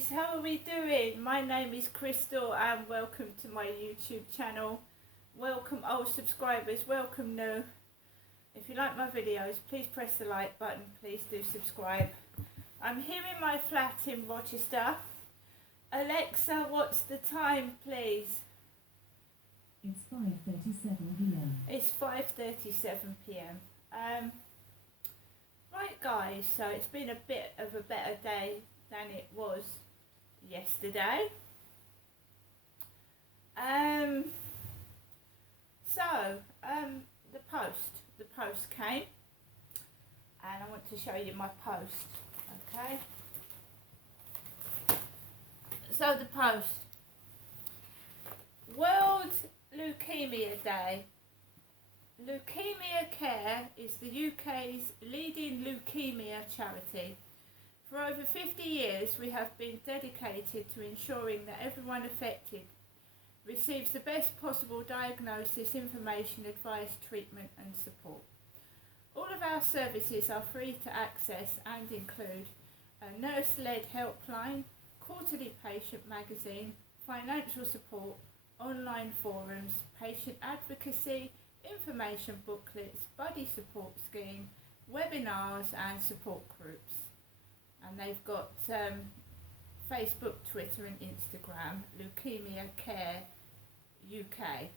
guys, how are we doing? My name is Crystal and welcome to my YouTube channel. Welcome old subscribers, welcome new. If you like my videos, please press the like button, please do subscribe. I'm here in my flat in Rochester. Alexa, what's the time please? It's 5:37 p.m. It's 5:37 p.m. Right guys, so it's been a bit of a better day than it was yesterday. The post came and I want to show you my post, okay? So the post, World Leukemia Day. Leukemia Care is the UK's leading leukemia charity. For over 50 years we have been dedicated to ensuring that everyone affected receives the best possible diagnosis, information, advice, treatment and support. All of our services are free to access and include a nurse-led helpline, quarterly patient magazine, financial support, online forums, patient advocacy, information booklets, buddy support scheme, webinars and support groups. And they've got Facebook, Twitter and Instagram, Leukemia Care UK.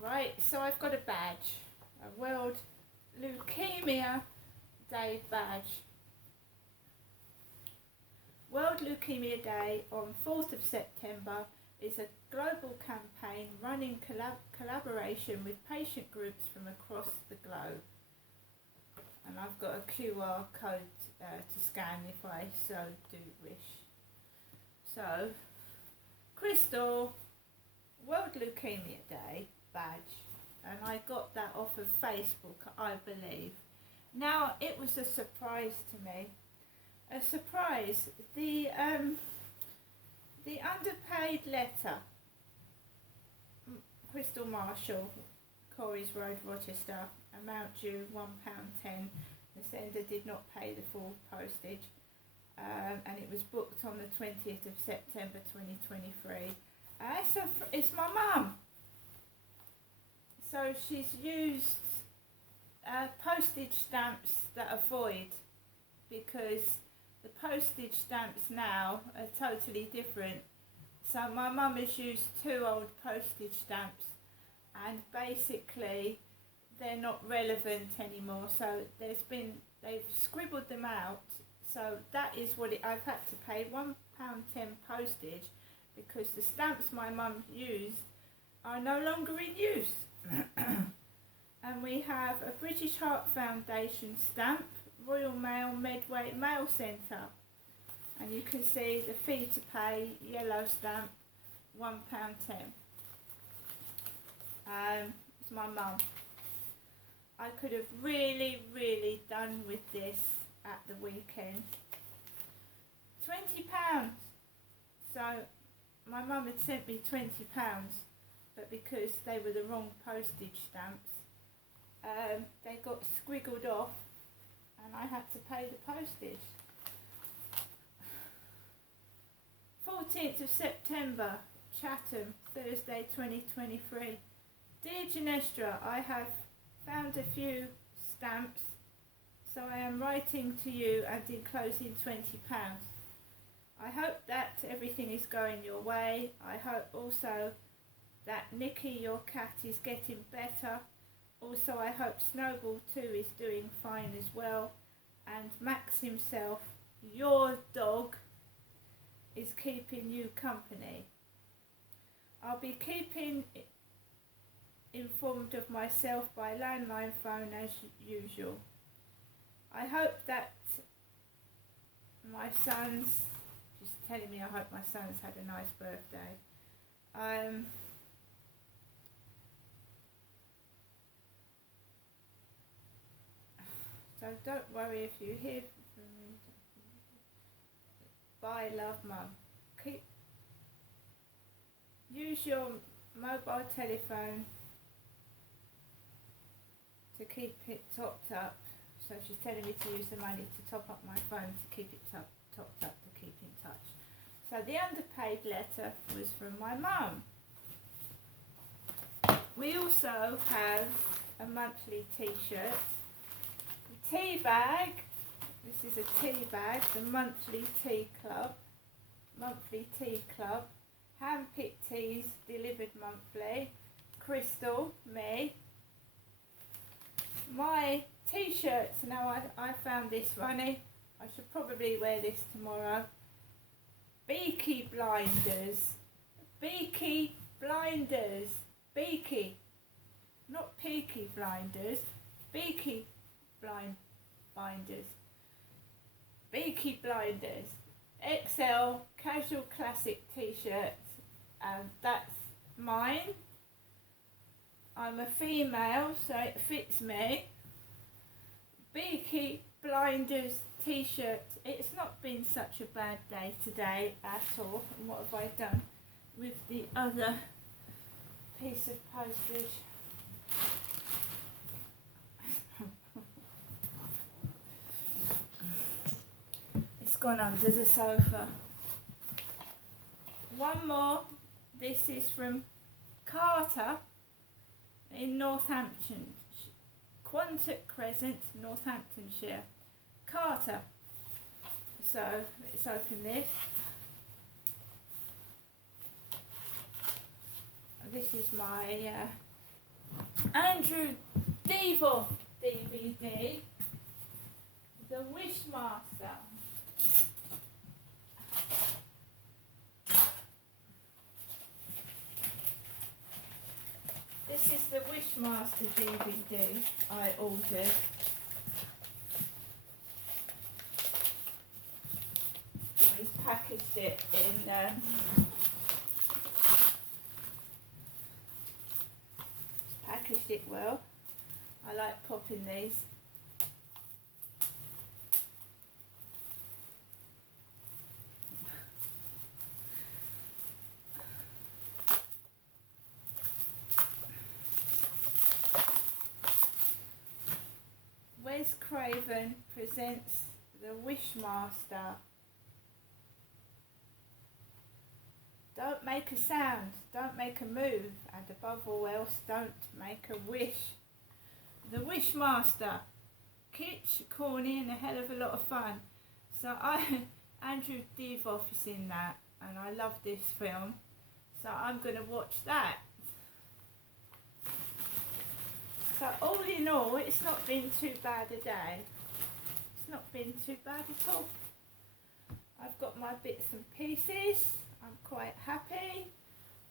Right, so I've got a badge, a World Leukemia Day badge. World Leukemia Day on 4th of September is a global campaign run in collaboration with patient groups from across the globe. And I've got a QR code to scan if I so do wish. So, Crystal, World Leukemia Day badge, and I got that off of Facebook, I believe. Now, it was a surprise to me. A surprise. The underpaid letter, Crystal Marshall, Corries Road, Rochester, amount due £1.10. The sender did not pay the full postage, and it was booked on the 20th of September 2023. It's my mum. So she's used postage stamps that are void, because the postage stamps now are totally different. So my mum has used 2 old postage stamps and basically they're not relevant anymore, so they've scribbled them out. So that is what I've had to pay £1.10 postage, because the stamps my mum used are no longer in use. And we have a British Heart Foundation stamp, Royal Mail Medway Mail Centre, and you can see the fee to pay, yellow stamp, £1.10. It's my mum. I could have really done with this at the weekend. £20. So my mum had sent me £20, but because they were the wrong postage stamps, they got squiggled off and I had to pay the postage. 14th of September, Chatham, Thursday 2023. Dear Ginestra, I have found a few stamps, so I am writing to you and enclosing £20. I hope that everything is going your way. I hope also that Nikki, your cat, is getting better. Also, I hope Snowball too is doing fine as well. And Max himself, your dog, is keeping you company. I'll be keeping informed of myself by landline phone as usual. I hope that my son's, she's telling me I hope my son's had a nice birthday. So don't worry if you hear from me. Bye, love, Mum. Use your mobile telephone to keep it topped up. So she's telling me to use the money to top up my phone to keep it topped up, to keep in touch. So the underpaid letter was from my mum. We also have a monthly t-shirt. The tea bag, this is a tea bag, the monthly tea club. Hand-picked teas delivered monthly. Crystal, me. My t-shirts, now I found this funny. I should probably wear this tomorrow. Beaky blinders. Beaky blinders. Beaky. Not peaky blinders. Beaky blinders. Beaky blinders. XL casual classic t-shirts. And that's mine. I'm a female, so it fits me. Beaky blinders t-shirt. It's not been such a bad day today at all. And what have I done with the other piece of postage? It's gone under the sofa. One more. This is from Carter in Northampton, Quantock Crescent, Northamptonshire. Carter. So let's open this. This is my Andrew Devoff DVD, The Wishmaster. This is the Wishmaster DVD I ordered. He's packaged it in packaged it well. I like popping these. Wes Craven presents The Wishmaster. Don't make a sound, don't make a move, and above all else, don't make a wish. The Wishmaster. Kitsch, corny, and a hell of a lot of fun. So Andrew Devoff is in that, and I love this film. So I'm going to watch that. So all in all, it's not been too bad a day. It's not been too bad at all. I've got my bits and pieces. I'm quite happy.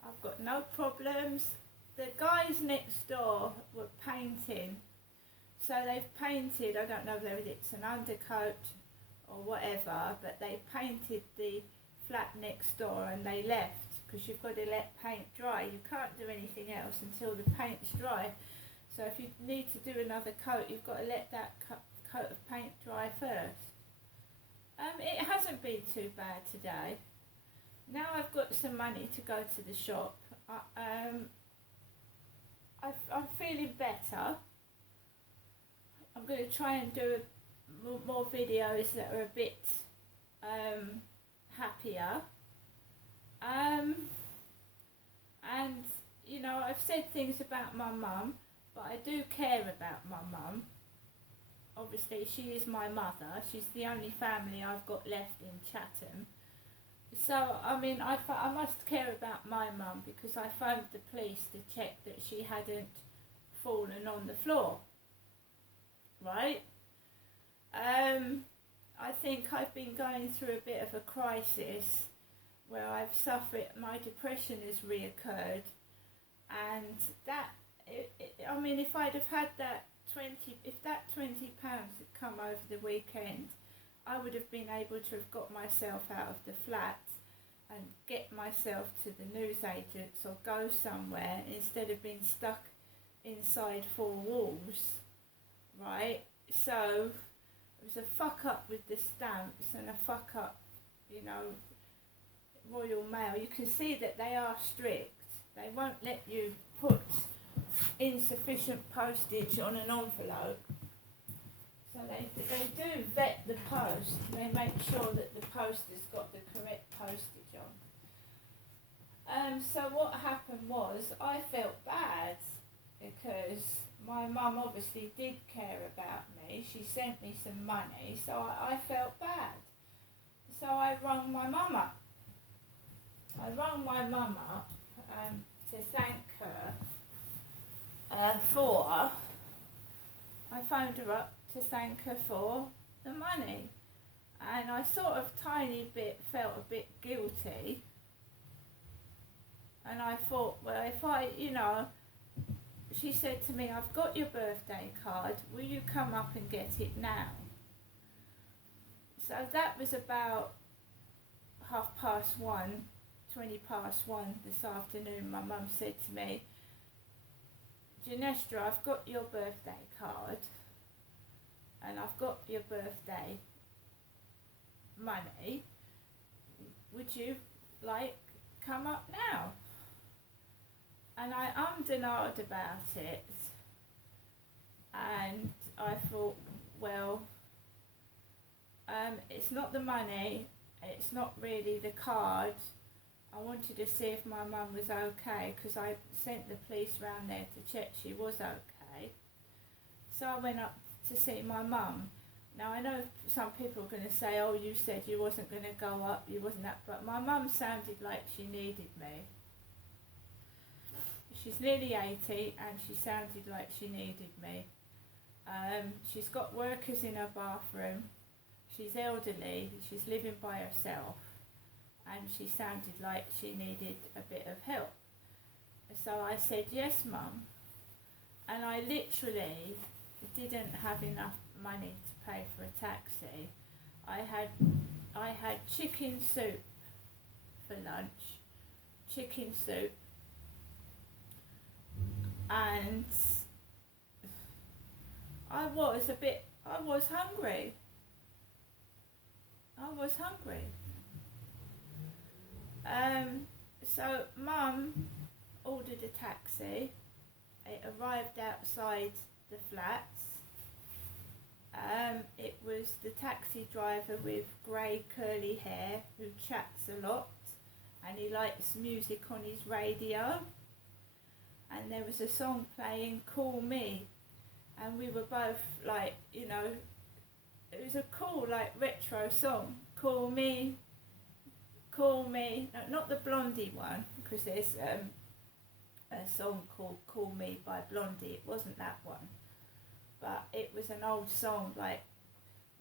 I've got no problems. The guys next door were painting. So they've painted, I don't know whether it's an undercoat or whatever, but they painted the flat next door and they left because you've got to let paint dry. You can't do anything else until the paint's dry. So if you need to do another coat, you've got to let that coat of paint dry first. It hasn't been too bad today. Now I've got some money to go to the shop. I'm feeling better. I'm going to try and do more videos that are a bit happier. And, you know, I've said things about my mum, but I do care about my mum. Obviously, she is my mother. She's the only family I've got left in Chatham. So, I mean, I must care about my mum because I phoned the police to check that she hadn't fallen on the floor. Right? I think I've been going through a bit of a crisis where I've suffered, my depression has reoccurred, and that, I mean, if I'd have had that if that £20 had come over the weekend, I would have been able to have got myself out of the flat and get myself to the newsagents or go somewhere instead of being stuck inside four walls, right? So it was a fuck up with the stamps and a fuck up, you know, Royal Mail. You can see that they are strict. They won't let you put insufficient postage on an envelope. So they do vet the post. They make sure that the post has got the correct postage on. So what happened was I felt bad because my mum obviously did care about me. She sent me some money, so I felt bad. So I rang my mum up. To thank her I phoned her up to thank her for the money. And I sort of felt a bit guilty. And I thought, well, if she said to me, I've got your birthday card, will you come up and get it now? So that was about 20 past one this afternoon. My mum said to me, Ginestra, I've got your birthday card and I've got your birthday money. Would you come up now? And I ummed and ahed about it, and I thought, well, it's not the money, it's not really the card. I wanted to see if my mum was okay, because I sent the police round there to check she was okay. So I went up to see my mum. Now I know some people are going to say, oh, you said you wasn't going to go up, you wasn't that, but my mum sounded like she needed me. She's nearly 80 and she sounded like she needed me. She's got workers in her bathroom. She's elderly, she's living by herself, and she sounded like she needed a bit of help. So I said, yes, Mum. And I literally didn't have enough money to pay for a taxi. I had chicken soup for lunch, and I was hungry. So Mum ordered a taxi. It arrived outside the flats. It was the taxi driver with grey curly hair who chats a lot, and he likes music on his radio. And there was a song playing, Call Me, and we were both it was a cool retro song, Call Me, no, not the Blondie one, because there's a song called Call Me by Blondie. It wasn't that one, but it was an old song, late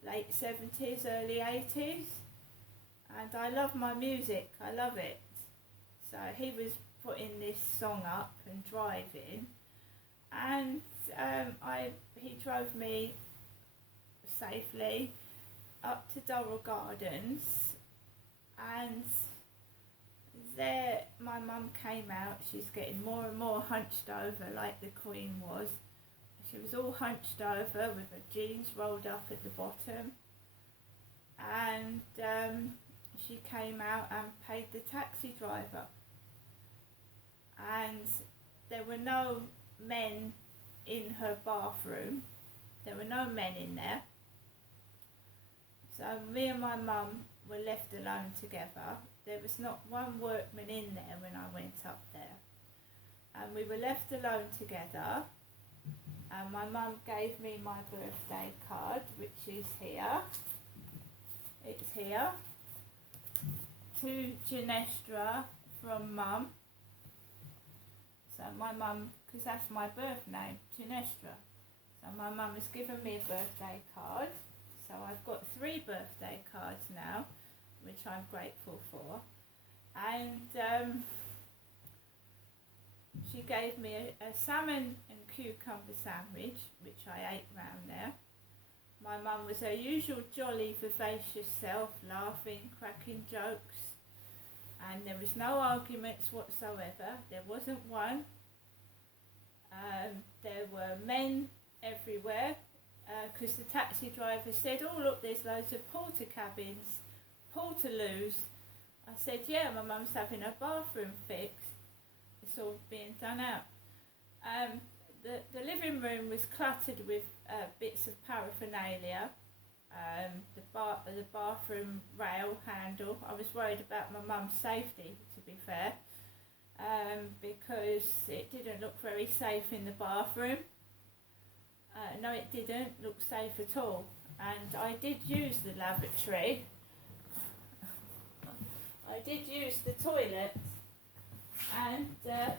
70s, early 80s, and I love my music, I love it. So he was putting this song up and driving, and he drove me safely up to Durrell Gardens, and there my mum came out. She's getting more and more hunched over like the Queen was. She was all hunched over with her jeans rolled up at the bottom, and she came out and paid the taxi driver. And there were no men in her bathroom. There were no men in there. So me and my mum were left alone together. There was not one workman in there when I went up there. And we were left alone together. And my mum gave me my birthday card, which is here. It's here. To Ginestra from Mum. So my mum, because that's my birth name, Ginestra. So my mum has given me a birthday card. So I've got 3 birthday cards now, which I'm grateful for. And she gave me a salmon and cucumber sandwich, which I ate round there. My mum was her usual jolly, vivacious self, laughing, cracking jokes. And there was no arguments whatsoever. There wasn't one. There were men everywhere, because the taxi driver said, oh look, there's loads of porter cabins, portaloos. I said, yeah, my mum's having her bathroom fixed. It's all being done out. the living room was cluttered with bits of paraphernalia. The bathroom rail handle. I was worried about my mum's safety, to be fair, because it didn't look very safe in the bathroom. No, it didn't look safe at all. And I did use the lavatory. I did use the toilet, and there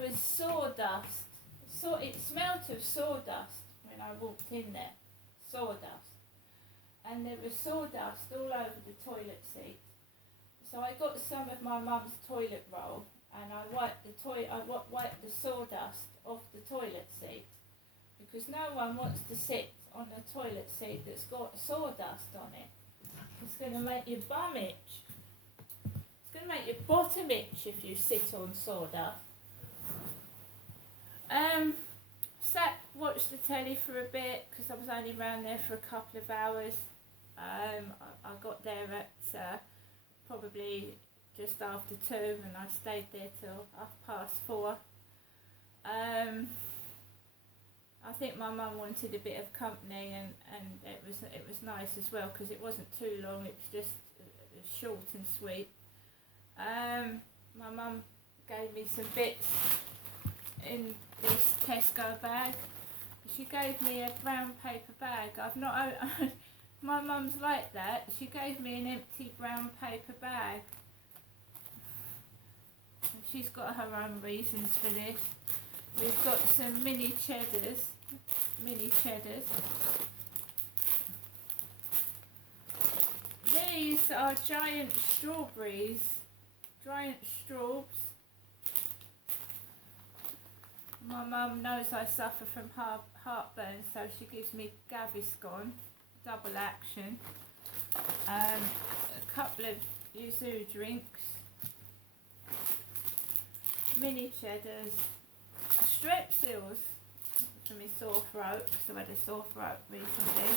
was sawdust. So it smelt of sawdust when I walked in there. Sawdust. And there was sawdust all over the toilet seat. So I got some of my mum's toilet roll and I wiped the sawdust off the toilet seat, because no one wants to sit on a toilet seat that's got sawdust on it. It's going to make your bum itch. It's going to make your bottom itch if you sit on sawdust. Watched the telly for a bit because I was only around there for a couple of hours. I got there at probably just after 2 and I stayed there till 4:30. I think my mum wanted a bit of company, and it was nice as well because it wasn't too long. It was just short and sweet. My mum gave me some bits in this Tesco bag. She gave me a brown paper bag. My mum's like that. She gave me an empty brown paper bag. She's got her own reasons for this. We've got some mini cheddars. These are giant strawberries. Giant straws. My mum knows I suffer from heartburn, so she gives me Gaviscon, double action, a couple of yuzu drinks, mini cheddars, Strepsils for my sore throat, because I had a sore throat recently,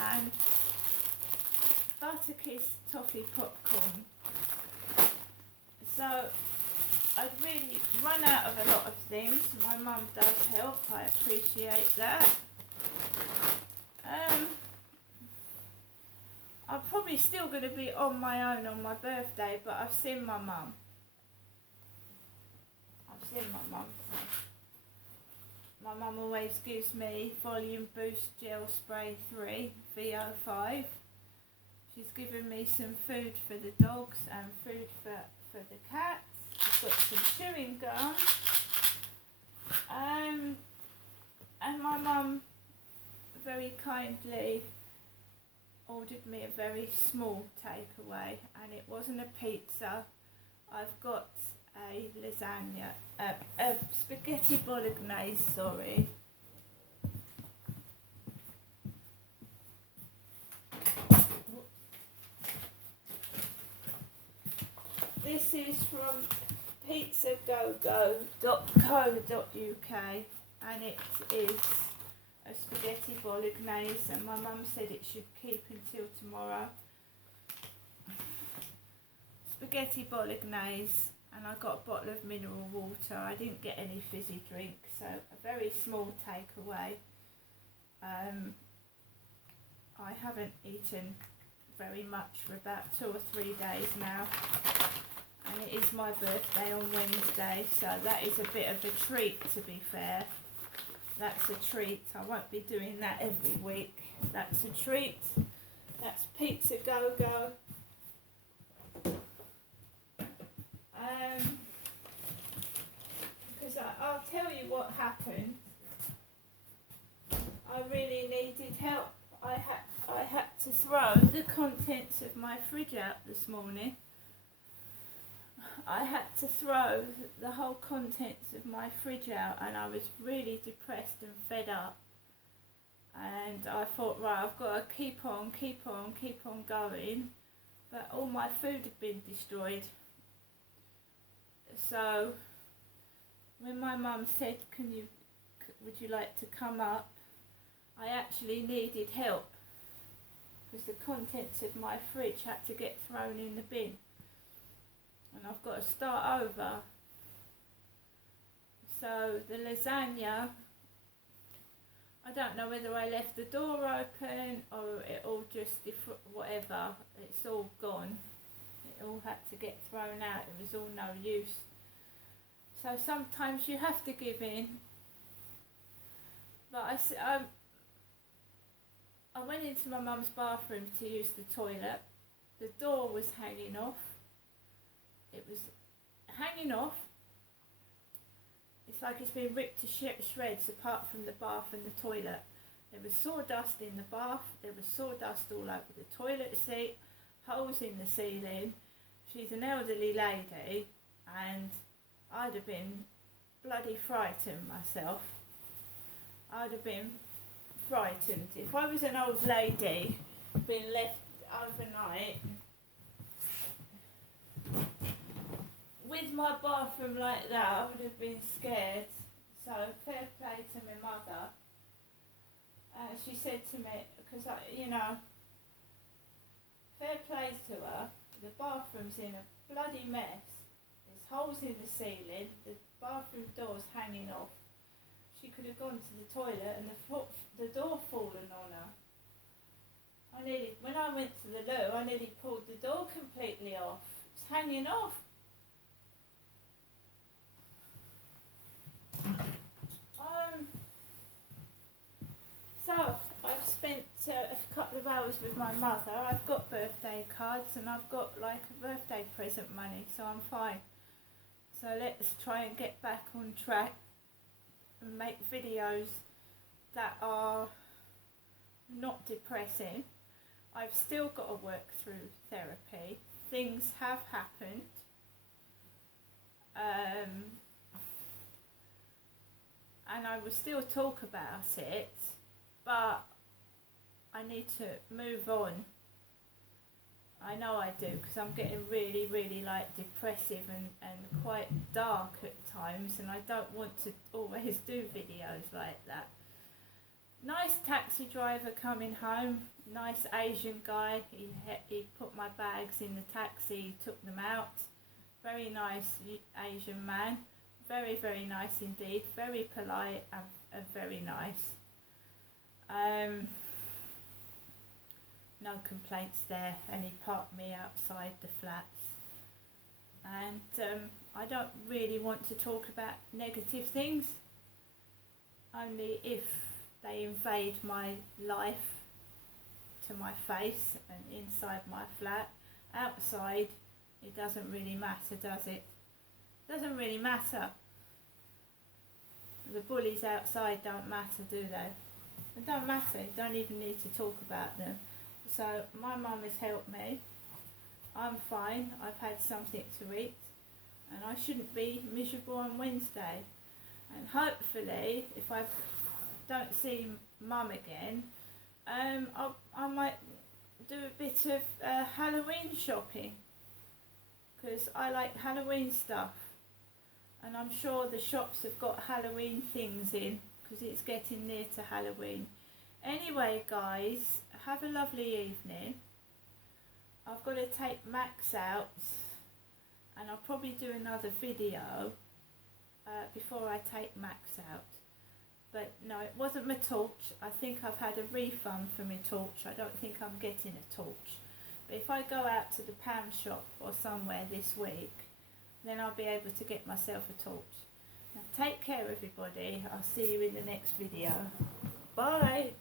and Butterkiss toffee popcorn. So I'd really run out of a lot of things. My mum does help, I appreciate that. I'm probably still going to be on my own on my birthday, but I've seen my mum. My mum always gives me Volume Boost Gel Spray 3 VO5. She's given me some food for the dogs and food for the cats. I've got some chewing gum. And my mum very kindly ordered me a very small takeaway, and it wasn't a pizza. I've got a lasagna, a spaghetti bolognese, sorry. This is from pizzagogo.co.uk, and it is a spaghetti bolognese, and my mum said it should keep until tomorrow. Spaghetti bolognese, and I got a bottle of mineral water. I didn't get any fizzy drink, so a very small takeaway. I haven't eaten very much for about 2 or 3 days now, and it is my birthday on Wednesday, so that is a bit of a treat, to be fair. That's a treat. I won't be doing that every week. That's a treat. That's Pizza Go Go. Because I'll tell you what happened. I really needed help. I had to throw the contents of my fridge out this morning. I had to throw the whole contents of my fridge out, and I was really depressed and fed up. And I thought, right, I've got to keep on going. But all my food had been destroyed. So when my mum said, would you like to come up, I actually needed help, because the contents of my fridge had to get thrown in the bin, and I've got to start over. So the lasagna, I don't know whether I left the door open or it all just, whatever, it's all gone. It all had to get thrown out, it was all no use. So sometimes you have to give in. But I went into my mum's bathroom to use the toilet. The door was hanging off. It was hanging off. It's like it's been ripped to shreds apart from the bath and the toilet. There was sawdust in the bath. There was sawdust all over the toilet seat. Holes in the ceiling. She's an elderly lady and I'd have been bloody frightened myself. I'd have been frightened. If I was an old lady, been left overnight with my bathroom like that, I would have been scared. So fair play to my mother. She said to me, because fair play to her, the bathroom's in a bloody mess. There's holes in the ceiling, the bathroom door's hanging off. She could have gone to the toilet and the door fallen on her. When I went to the loo, I nearly pulled the door completely off. It's hanging off. So I've spent a couple of hours with my mother. I've got birthday cards and I've got like a birthday present money, so I'm fine. So let's try and get back on track and make videos that are not depressing. I've still got to work through therapy. Things have happened. And I will still talk about it, but I need to move on. I know I do, because I'm getting really, really like depressive and quite dark at times, and I don't want to always do videos like that. Nice taxi driver coming home, nice Asian guy. He put my bags in the taxi, he took them out. Very nice Asian man. Very, very nice indeed. Very polite and very nice. No complaints there, and he parked me outside the flats. And I don't really want to talk about negative things, only if they invade my life to my face and inside my flat. Outside, it doesn't really matter, does it? Doesn't really matter. The bullies outside don't matter, do they? They don't matter. You don't even need to talk about them. So my mum has helped me. I'm fine. I've had something to eat, and I shouldn't be miserable on Wednesday. And hopefully, if I don't see mum again, I might do a bit of Halloween shopping, because I like Halloween stuff, and I'm sure the shops have got Halloween things in, because it's getting near to Halloween. Anyway guys, have a lovely evening. I've got to take Max out, and I'll probably do another video before I take Max out. But no, it wasn't my torch. I think I've had a refund for my torch. I don't think I'm getting a torch. But if I go out to the Pam shop or somewhere this week, then I'll be able to get myself a torch. Now take care everybody. I'll see you in the next video. Bye.